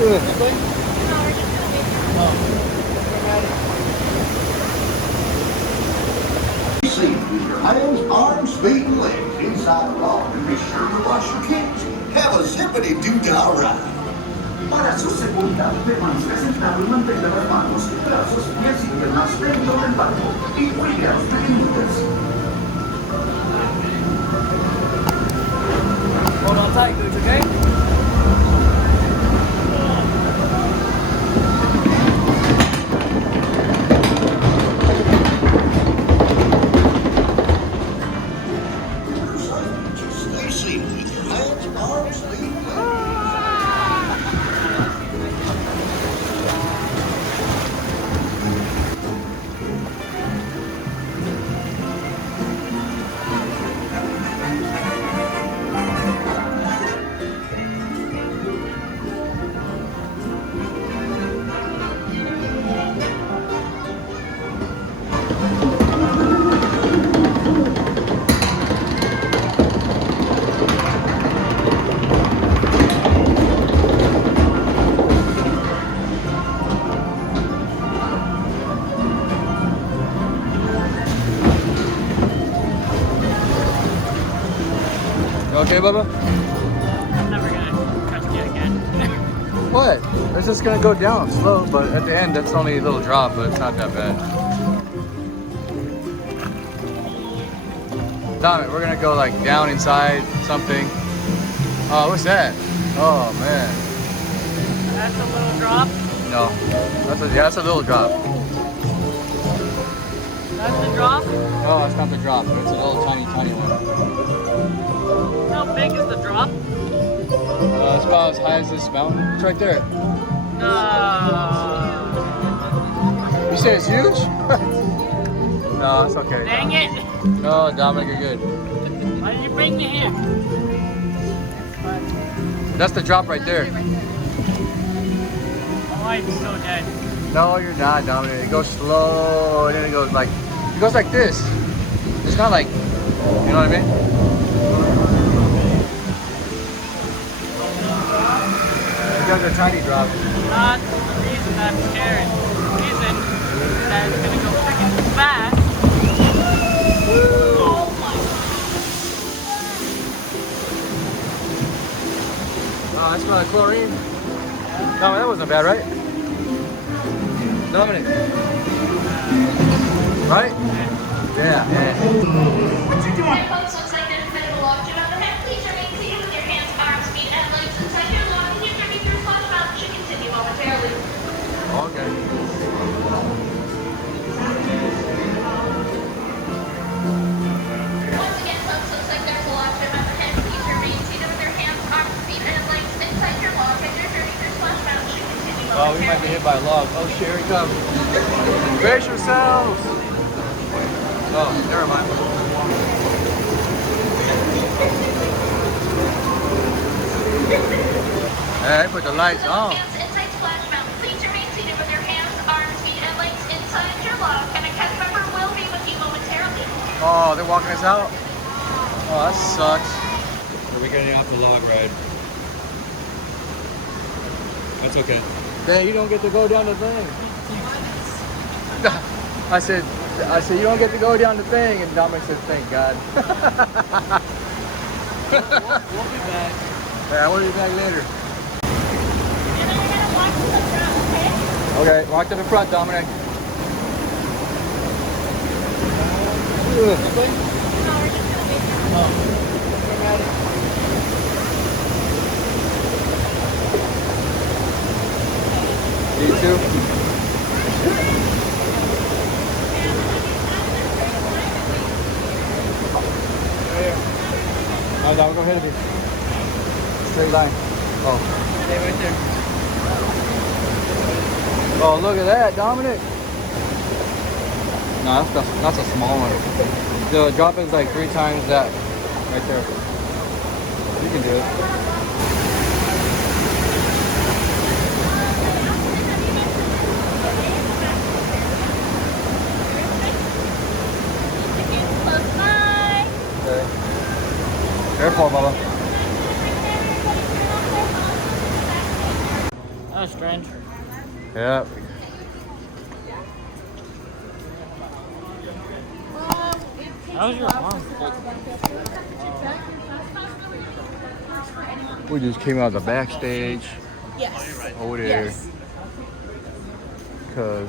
Seat with your hands, arms, feet, and legs inside the lawn, and be sure to wash your kids. Have a zippity-doo-dah ride. Para su seguridad, permanezca sentado y mantenga las manos, brazos, pies y piernas dentro del barco y cuide a los pequeñitos. Hold on tight, dudes, okay? Stay seated with your hands, arms, feet, and legs. Okay, Bubba? I'm never gonna touch it again. What? It's just gonna go down slow, but at the end, that's only a little drop, but it's not that bad. Dominic, we're gonna go like down inside something. Oh, what's that? Oh man. That's a little drop. No, that's a little drop. That's the drop. Oh, it's not the drop. It's a little tiny one. How big is the drop? It's about as high as this mountain. It's right there. No. You say it's huge? No, it's okay. Dang it. No, Dominic, you're good. Why did you bring me here? That's the drop right there. My wife's so dead. No, you're not, Dominic. It goes slow, and then it goes like this. It's not like, you know what I mean? You got a tiny drop. Not the reason I'm scared. The reason that it's gonna go freaking fast. Oh my. Oh, I smell like chlorine. No, that wasn't bad, right? Dominic. Right? Yeah. Alright, folks, looks like there's a bit of a log jam on the head. Please remain seated with your hands, arms, feet, and legs inside your log. If you're through flush mouth, should continue momentarily. Okay. Once again, folks, looks like there's a log jam on the head. Please remain seated with your hands, arms, feet, and legs inside your log. If you're through flush mouth, should continue momentarily. Oh, we might be hit by a log. Oh, shit, here it comes. Brace yourselves. Oh, never mind. Hey, put the lights on. Hands inside splash mouth. Please remain seated with your hands, arms, feet, and legs inside your log. And a cast member will be with you momentarily. Oh, they're walking us out? Oh, that sucks. Are we getting off the log ride? That's okay. Hey, you don't get to go down the thing. I said, you don't get to go down the thing, and Dominic said, thank God. We'll be back. Yeah, we'll be back later. And then we're gonna walk to the front, okay? Okay, walk to the front, Dominic. No, we're just gonna be You too? Oh, Dominic, go ahead of you. Straight line. Oh. Stay right there. Oh, look at that, Dominic. No, that's a small one. The drop is like 3 times that right there. You can do it. Okay. Careful, Bubba. strange. Yeah. How's your arm? We just came out of the backstage Yes. over there. Yes. Cause